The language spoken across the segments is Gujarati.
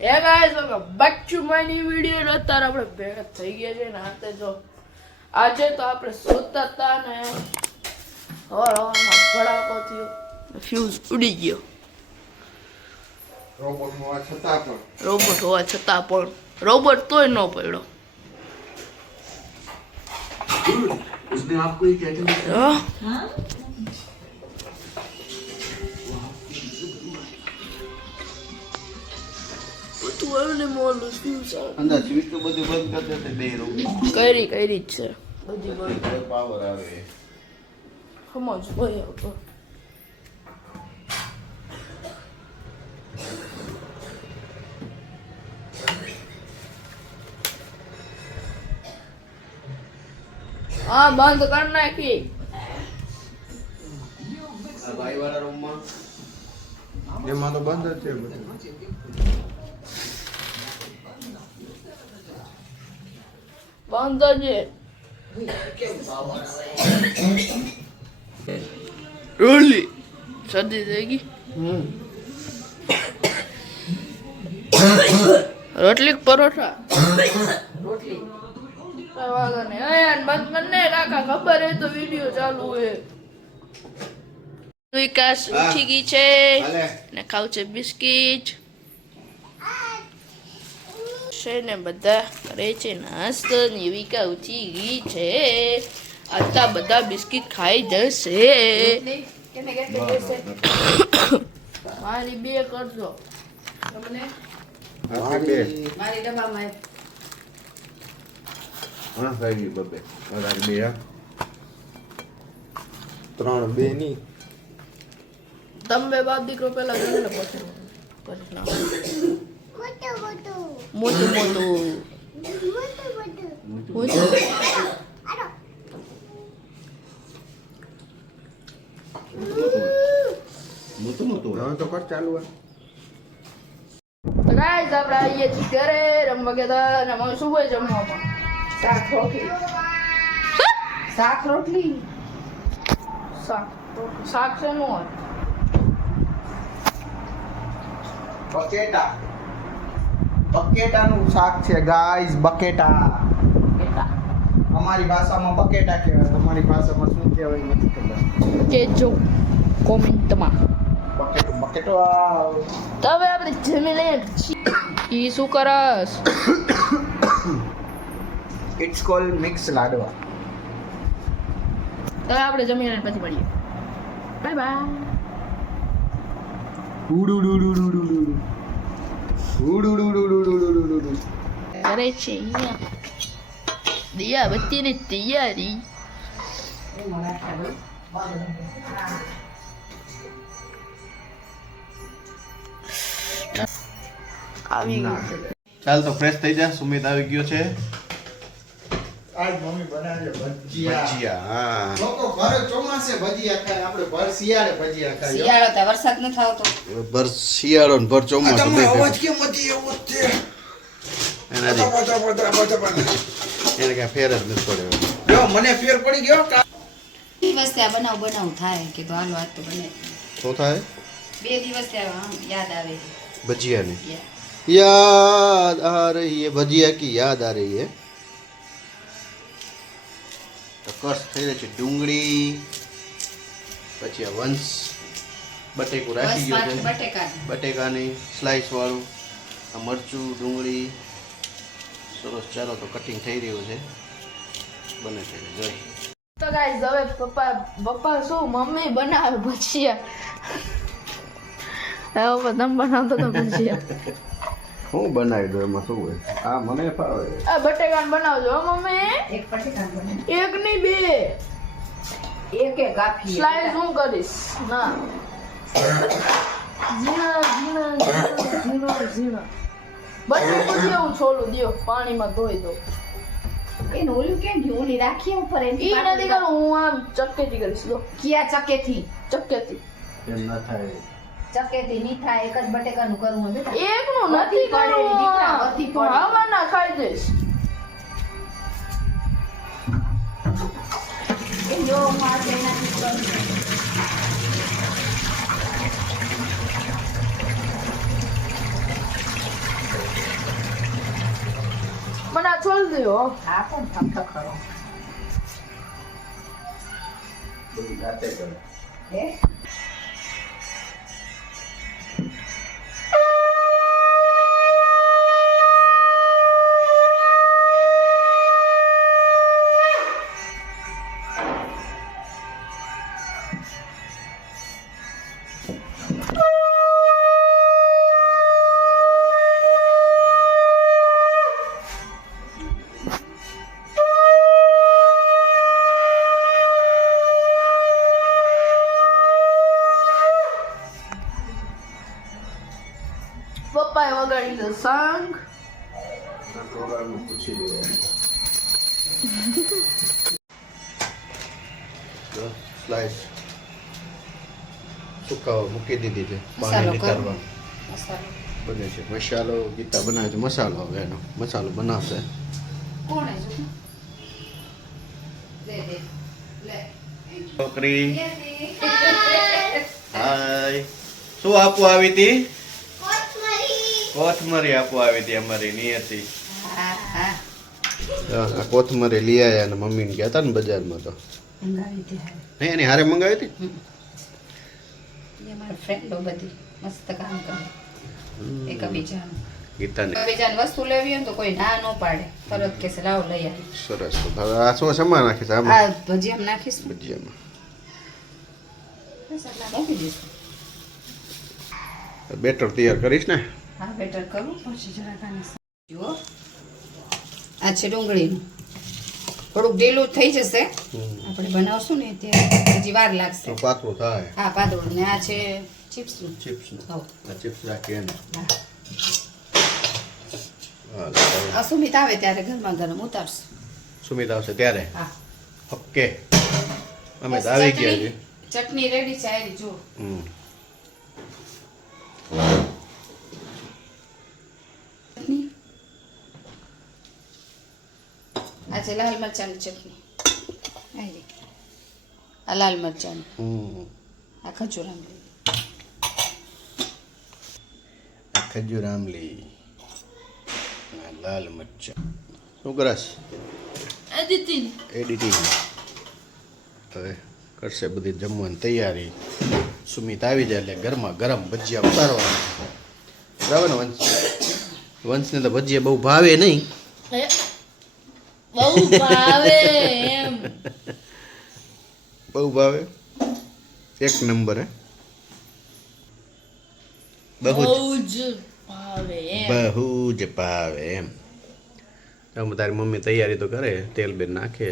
હે guys welcome back to my new video. અત્યારે આપણે ભેગા થઈ ગયા છે ને હાથે જો આજે તો આપણે સૂતા હતા ને હવામાં ભડાકો થયો, ફ્યુઝ ઉડી ગયો. રોબોટ હોવા છતાં પણ રોબોટ તોય ન પડ્યો. उसने आपको ये क्या क्या हाँ? તું આવને મોલું ફ્યુઝ अंदर स्विच तो બધું બંધ કરી દેતે બે રૂમ કરી જ છે બધી બંધ. પાવર આવે સમજ હોય તો હા બંધ કરી નાખી. આ ભાઈ વાળા રૂમમાં એમાં તો બંધ જ છે બધું. બંધ છે. રોલી શરદી થઈ ગઈ. રોટલી કે પરોઠા? રોટલી. વાંધો નહીં. યાર બંધ કરને કાકા, ખબર હે તો વિડિયો ચાલુ હે. વિકાસ ઉઠી ગઈ છે ને ખાવ છે બિસ્કિટ છે ને બધા કરે છે નાસ્તો. ને વિકા ઉઠી ગઈ છે, આટલા બધા બિસ્કિટ ખાઈ જશે. મારી બે કરજો તમને. મારી ડબ્બામાં હા થઈ ગઈ બબે અરે બે ત્રણ બે ની તમે બે બાપ દીકરો પેલા જોઈ લે પછી કરી નાખો. મોટું મોટું હવે તો કર ચાલુ હે. તો ગાઈસ આપણે આવીએ છીએ ઘરે રમવા ગયા હતા. અને મને શું હોય જમવામાં? શાક રોટલી શાક રોટલી શાક શેનું હોય? બકેટાનું શાક છે ગાઈસ. બકેટા અમારી ભાષામાં બકેટા કહેવાય, તમારી ભાષામાં શું કહેવાય નથી ખબર. કેજો કોમેન્ટમાં. બકેટો તો હવે આપણે જમી લઈએ. ઈ શું કરસ? ઇટ્સ કોલ્ડ મિક્સ લાડવા. તો હવે આપણે જમી લઈને પછી મળીએ. Bye bye. કરે છે અહીંયા દિયા બત્તીની તૈયારી. આવી ગયું છે. ચાલ તો ફ્રેશ થઈ જા. સુમિત આવી ગયો છે. આજ મમ્મી બનાવે ભજીયા. ભજીયા હા લોકો ભર ચોમાસે ભજીયા ખાય, આપણે ભર શિયાળે ભજીયા ખાય. શિયાળો તો વરસાદ ન આવતો. ભર શિયાળો ને ભર ચોમાસું બે ભેગું. કેમ હતી એવો જ છે. એનાથી એને કઈ ફેર જ નથી પડ્યો. જો મને ફેર પડી ગયો. દિવસ ત્યાં બનાવ થાય કે તો હાલો આજ તો બને. શું થાય? 2 દિવસ ત્યાં યાદ આવે. भजिया ने याद आ रही है, भजिया की याद आ रही है. તો કસ થઈ રહી છે ડુંગળી, પછી આ વંશ બટેકું રાખી ગયો છે, બટેકાની સ્લાઈસ વાળું, આ મરચું, ડુંગળી સરસ. ચાલો તો કટિંગ થઈ રહ્યું છે, બને છે જોઈ. તો ગાઈસ હવે પપ્પા શું મમ્મી બનાવે ભજીયા. હવે તમે બનાવતો તો ભજીયા. હું બનાવી દઉં, એમાં શું હોય? આ મને ફાવે. આ બટેકાન બનાવજો હો મમ્મી. એક પટેકા બને. એક ની બે એક કાફી. સ્લાઈસ હું કરીશ ના. ઝીણા બટેકું દેવું છોલું દ્યો, પાણીમાં ધોઈ દો. એનું ઓલું કેમ થયું? ઓલી રાખી ઉપર ઈ નથી કરું, હું આમ ચક્કેથી કરીશ. દો કિયા ચકેથી ચક્કેથી. એમ ના થાય. ચકેથી ની થાય. એક જ બટેકાનું કરવું હોય બેટા. એકનું નથી પડે, દીકરા, કરવું. વધી પડે. આમાં ના ખાઈ જઈશ. એ જો માથે એનાથી કરું. દે હો. હા પણ ઠમઠ ખરો બધું જાતે કરે. હે પપ્પાએ વગાડી દે સાંગ. ના પ્રોગ્રામમાં પૂછી લેવાનું. સ્લાઈસ સુકાવા મૂકી દીધી છે મસાલો પાણી કરો. નીતારવા મસાલો બને છે મસાલો ગીતા બનાવે છે મસાલો હવે એનો મસાલો બનાવશે કોણ હે જો દે દે લે છોકરી હાય શું આપવું આવી હતી કોથમરી આપવું આવી હતી અમારી નિયતિ હા હા આ કોથમરી લઈ આવ્યા અને મમ્મીને ગયા હતા ને બજારમાં તો મંગાવી દે નહીં એની હારે મંગાવી હતી એ મારા ફ્રેન્ડો બધી મસ્ત કામ કરે એકબીજાનું ગીતાને એકબીજાની વસ્તુ લેવી હોય ને તો કોઈ ના ન પાડે તરત કે લાવ લઈ આવી સરસ તો હવે આ શું સમા નાખીશ આમાં આ ભજીયામાં નાખીશ ને ભજીયામાં બસ આટલા મૂકી દઈશું બેટર તૈયાર કરીશ ને હા બેટર કરું પછી જરાક આને જુઓ આ છે ડુંગળીનું થોડુંક ઢીલું થઈ જશે આપણે બનાવશું ને ત્યારે હજી વાર લાગશે તો પાતળું થાય હા પાતળું ને આ છે ચિપ્સનું ચિપ્સ હવ. આ ચિપ્સ રાખીએ ને હા હાલો, આ સુમિત આવે ત્યારે ગરમા ગરમ ઉતારશું સુમિત આવશે ત્યારે હા ઓકે અમે બસ તો આવી ગયા ચટણી- છીએ ચટણી રેડી છે આવી જો હમ. ચટણી આ છે લાલ મરચાંની ચટણી આવી આ લાલ મરચાંની હમ. આ ખજૂર આંબલી આ ખજૂર આમલી આ લાલ મરચા શું કરશ એડિટિંગ. એડિટિંગ હવે કરશે બધી જમવાની તૈયારી સુમિત આવી જાય એટલે ગરમા ગરમ ભજીયા ઉતારવાના બરાબર ને વંશને તો ભજીયા બહુ ભાવે નહીં હે બહુ ભાવે એમ. બહુ ભાવે એક નંબર હે બહુ જ બહુ જ ભાવે એમ. બહુ જ ભાવે એમ હવે તારી મમ્મી તૈયારી તો કરે તેલ બેલ નાખે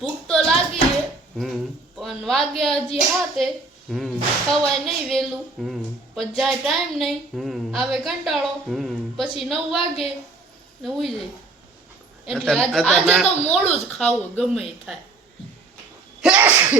ભૂખ તો લાગી છે હમ પણ વાગ્યા હજી હાથે હમ ખવાય નહીં વેલું હમ પછી જાય ટાઈમ નહીં હમ આવે કંટાળો હમ પછી 9 વાગે ને ઉઈ જાય એટલે અત્યારે આજે ના- તો મોડું જ ખાવું ગમે એ થાય.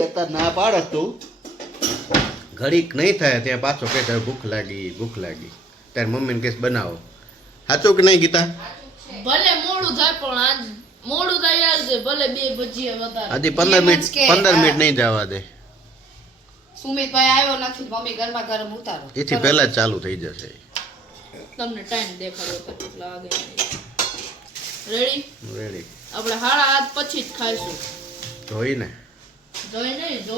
અત્યારે ના પાડે તું ઘડીક નહીં થાય ત્યાં પાછો કે તારે ભૂખ લાગી ત્યારે મમ્મીને કેસ બનાવો સાચું કે નહીં ગીતા ભલે મોડું થાય પણ આજ મોડું થાય યાર છે ભલે 2 ભજીયા વધારે. હજી 15 એમ જ મિનિટ કે, 15 મિનિટ હા. નહીં જવા દે સુમિતભાઈ આવ્યો નથી મમ્મી ગરમા ગરમ ઉતારો એથી પહેલા જ ચાલુ થઈ જશે તમને ટાઈમ દેખાડો તો કેટલા વાગે રેડી. રેડી આપણે 8:30 પછી જ ખાઈશું. જોઈ ને જોઈ નહીં જો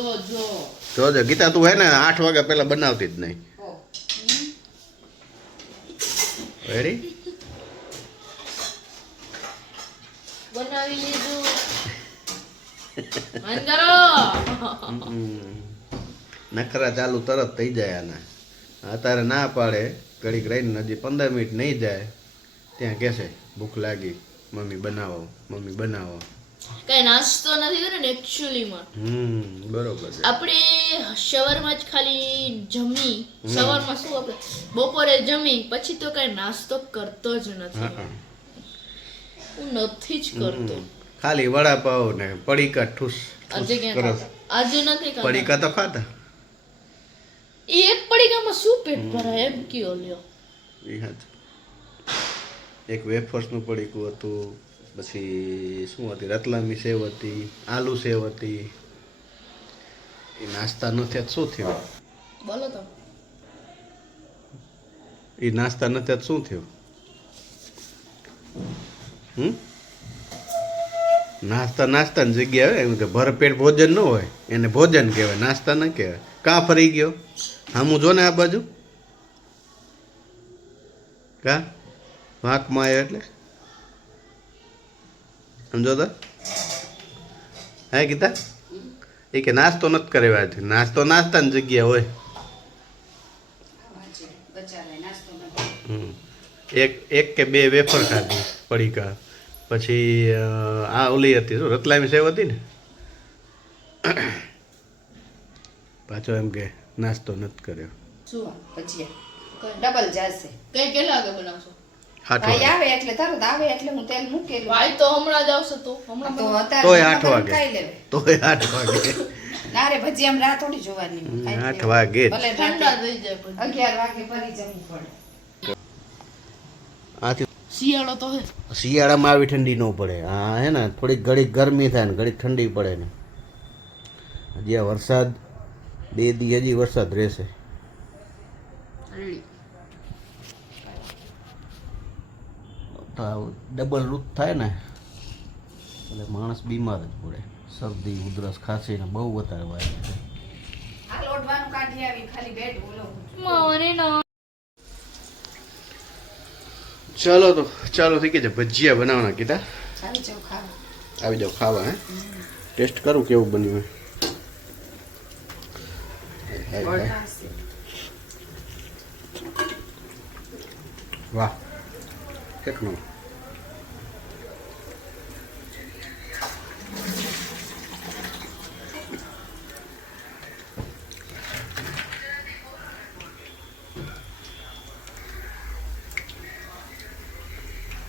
જોજો ગીતા તું હે ને 8 વાગ્યા પહેલા બનાવતી જ નહીં રેડી બનાવી લીધું. બંધ કરો. નખરા ચાલુ તરત થઈ જાય આના અત્યારે ના પાડે ઘડીક રહીને હજી 15 મિનિટ નહીં જાય ત્યાં કહેશે ભૂખ લાગી મમ્મી બનાવો કઈ નાસ્તો નથી કર્યો ને એકચ્યુઅલીમાં બરોબર છે આપણે સવારમાં જ ખાલી જમી સવારમાં શું આપણે બપોરે જમી પછી તો કઈ નાસ્તો કરતો જ નથી. હા હું નથી જ કરતો. ખાલી વડાપાવ ને પડીકા ઠૂસ આજે ક્યાં કરો ખાતા? આજે નથી ખાતા. પડીકા તો ખાતા એ એક પડીકામાં શું પેટ ભરાય એમ કયો લ્યો. એ હાચું. એક વેફર્સનું પડીકું હતું પછી શું હતી રતલામી સેવ હતી આલુ સેવ હતી એ નાસ્તા નથી શું થયું બોલો તો. એ નાસ્તા નથી શું થયું નાસ્તાની જગ્યા હોય એમ કે ભરપેટ ભોજન ન હોય એને ભોજન કહેવાય, નાસ્તા ન કહેવાય. કાં ફરી ગયો હામું જો ને આ બાજુ, કા વાંકમાં આવ્યો એટલે સમજો તો. હા ગીતા એ કે નાસ્તો નથી કરેવા, નાસ્તો નાસ્તાની જગ્યા હોય. એક કે બે વેફર ખાધી પડીકા, પછી આ ઓલી હતી શું રતલામી સેવ હતી ને, પાછો એમ કે નાસ્તો નથી કર્યો. શું ભજીયા ડબલ જશે. કઈ કેટલા વાગે બનાવશો? ભાઈ આવે એટલે તરત આવે એટલે હું તેલ મૂકેલું. ભાઈ તો હમણાં જ આવશે તો હમણાં તો તોય અત્યારે 8 વાગે. ખાઈ લેવે. તોય 8 વાગે. ના રે ભજીયામાં રાહ થોડી જોવાની. ખાઈ 8 લેવું. વાગે જ. ભલે ઠંડા રાતે થઈ જાય પછી. 11 વાગે ફરી જવું પડે. આથી શિયાળો તો હે. શિયાળામાં આવી ઠંડી ન પડે. હા હે ને થોડીક ઘડીક ગરમી થાય ને ઘડીક ઠંડી પડે ને. હજી આ વરસાદ 2 દી હજી વરસાદ રહેશે. ડબલ ઋતુ થાય ને એટલે માણસ બીમાર જ પડે. શરદી ઉધરસ ખાંસી ને બહુ વધારે વાય છે. આ લોટવાનું કાઢી આવી ખાલી બેટ બોલો. ચાલો તો ચાલો થઈ ગયા છે ભજીયા બનાવવાના કીધા. આવી જાવ ખાવા. આવી જાવ ખાવા. હે ટેસ્ટ કરું કેવું બન્યું હે. વાહ કેટલું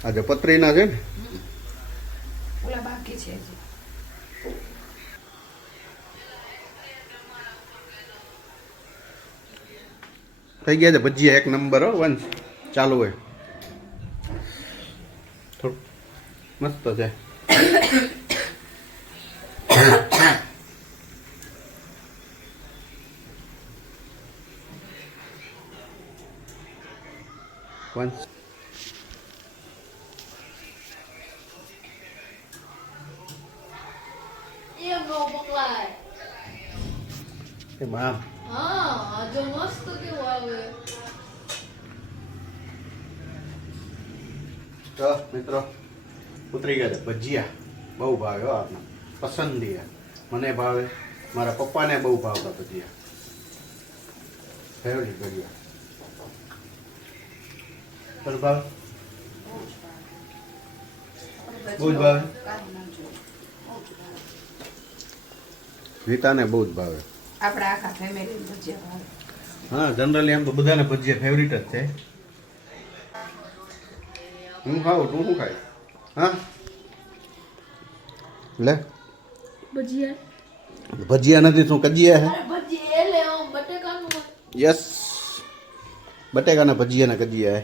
આજે પતરીના છે ને ઓલા બાકી છે હજી. થઈ ગયા છે ભજીયા એક નંબર. હો વંશ ચાલુ હોય થોડું મસ્ત છે. વંશ એમ નો પકવાય. એમ આમ હા આજે મસ્ત કેવું આવે. તો મિત્રો ઉતરી ગયા છે ભજીયા. બહુ ભાવે હો આપને પસંદીયા. મને ભાવે, મારા પપ્પાને બહુ ભાવતા ભજીયા. ફેવરેટ ભજીયા. તને ભાવે? બહુ જ ભાવે. રીતાને બહુ જ ભાવે. આપણા આખા ફેમિલી ભજીયા ભાવે. હા જનરલી આમ તો બધાને ભજીયા ફેવરિટ જ છે. હું ખાઉં તું શું ખાય? હા લે ભજીયા ભજીયા નથી શું કજિયા હે? અરે ભજી એટલે આમ બટેકાનું હોય. યસ બટેકાના ભજીયાના કજિયા હે.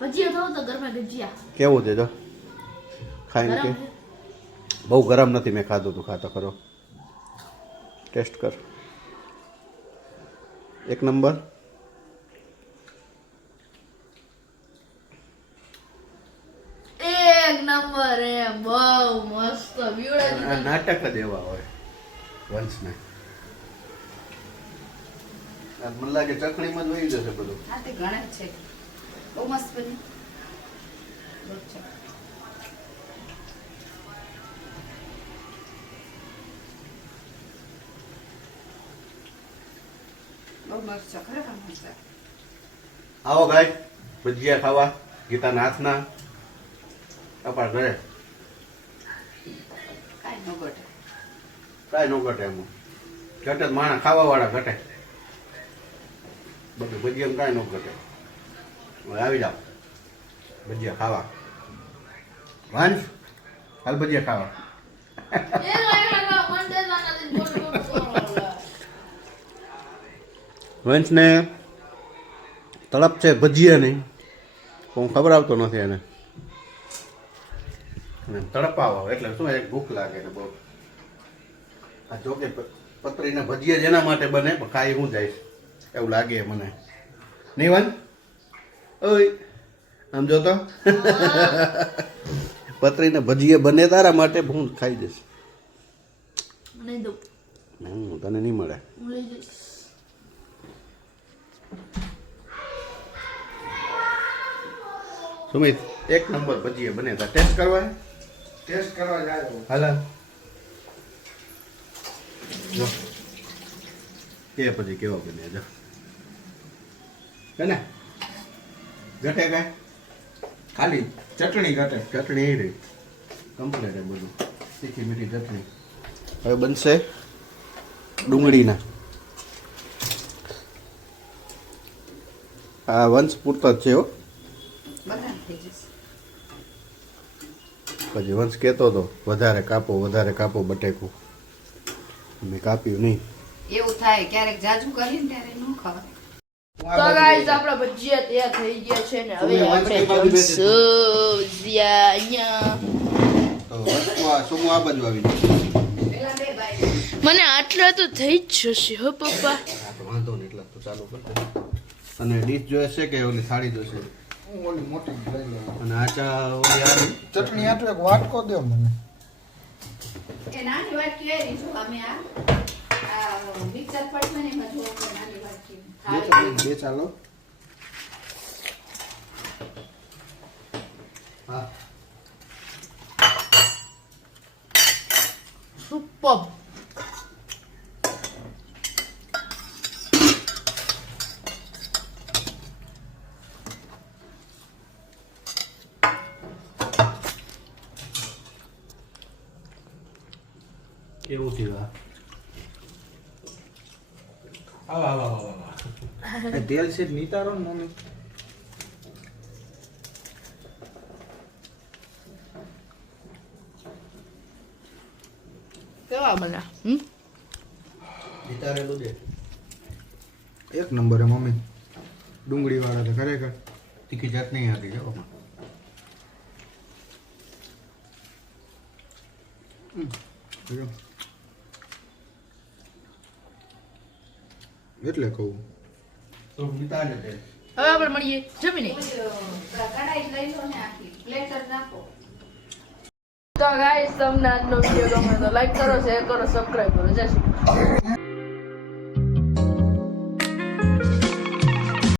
ભજીયા થાવ તો ઘરમાં ભજીયા કેવું છે જો ખાઈને કે? ગરમ. બહુ ગરમ નથી, મેં ખાધું તું ખાતો ખરો. ટેસ્ટ કર. એક નંબર. એક નંબર એમ બહુ મસ્ત બીવડા આ નાટક જ એવા હોય વંશને. આ મને લાગે ચટણીમાં જ વહી જશે બધું. હા તે ઘણા જ છે. બહુ મસ્ત બની. બહુ છે. બહુ મસ્ત છે. ખરેખર મસ્ત છે. આવો ગાય ભજીયા ખાવા ગીતાના હાથના. અપાર ઘરે કાંઈ ન ઘટે. કાંઈ ન ઘટે એમાં. ઘટે જ માણસ ખાવાવાળા ઘટે. બધું ભજીયામાં કાંઈ ન ઘટે. હવે આવી જાઓ ભજીયા ખાવા. વાંચ હાલ ભજીયા ખાવા. વંશને તળપ છે ભજીયા નહીં, હું ખબરાવતો નથી એને. અને તડપાવો એટલે શું એક ભૂખ લાગે ને બહુ. આ જોકે પતરીના ભજીયા જેના માટે બને પણ ખાઈ હું જઈશ એવું લાગે મને. નહીં વંશ? ઓય આમ જો તો પતરીને ભજીયા બને તારા માટે હું ખાઈ જઈશ. નહીં દઉં, તને નહીં મળે. હું લઈ જઈશ. સુમિત એક નંબર ભજીયા બને તા ટેસ્ટ કરવા હે? ટેસ્ટ કરવા જાય હાલા જો કે પછી કેવો બને જો ને ઘટે કાંઈ ખાલી ચટણી ઘટે. ચટણી એ રહી કમ્પ્લીટ એ બધું તીખી મીઠી ચટણી. હવે બનશે ડુંગળીના. આ વંશ પૂરતા જ છે હો. બધા થઈ જશે. પછી વંશ કહેતો હતો વધારે કાપો બટેકું. મેં કાપ્યું નહીં. એવું થાય ક્યારેક જાજુ કરીએ ને ત્યારે ન ખવાય. તો ગાઈસ આપણા ભજીયા તૈયાર થઈ ગયા છે ને હવે આપણે જમશું. ભજીયા અહીંયા તો વસ્તુ આ સુમો આ બાજુ આવી જાય. પેલા બે બાઈ મને આટલા તો થઈ જ જશે હો પપ્પા. હા તો વાંધો નહીં એટલા તો ચાલુ કરશે. અને ડીશ જોઈશે કે ઓલી થાળી જોઈશે? હું ઓલી મોટી લઈ લઉં. અને આચા ઓલી આવી ચટણી આટલો એક વાટકો દો મને. એ નાની વાટકી આવી જો અમે આ મિક્સર પડશે ને એમાં જો નાની વાટકી બે ચાલો. હા સુપર. કેવું થયું આ તેલ છે નીતારો ને મમ્મી. કેવા બના? વિચારેલું છે. એક નંબર હે મમ્મી. ડુંગળી વાળા તો ખરેખર. તીખી ચટણી હતી જો જો. એટલે કહું. તો વિચારે છે. હવે આપણે મળીએ જમીને. કઢાઈ લઈ લો ને આખી પ્લેટર નાખો. તો ગાઈસ તમને આજનો વિડીયો ગમે તો લાઈક કરો, શેર કરો, સબસ્ક્રાઇબ કરો. જય શ્રી કૃષ્ણ.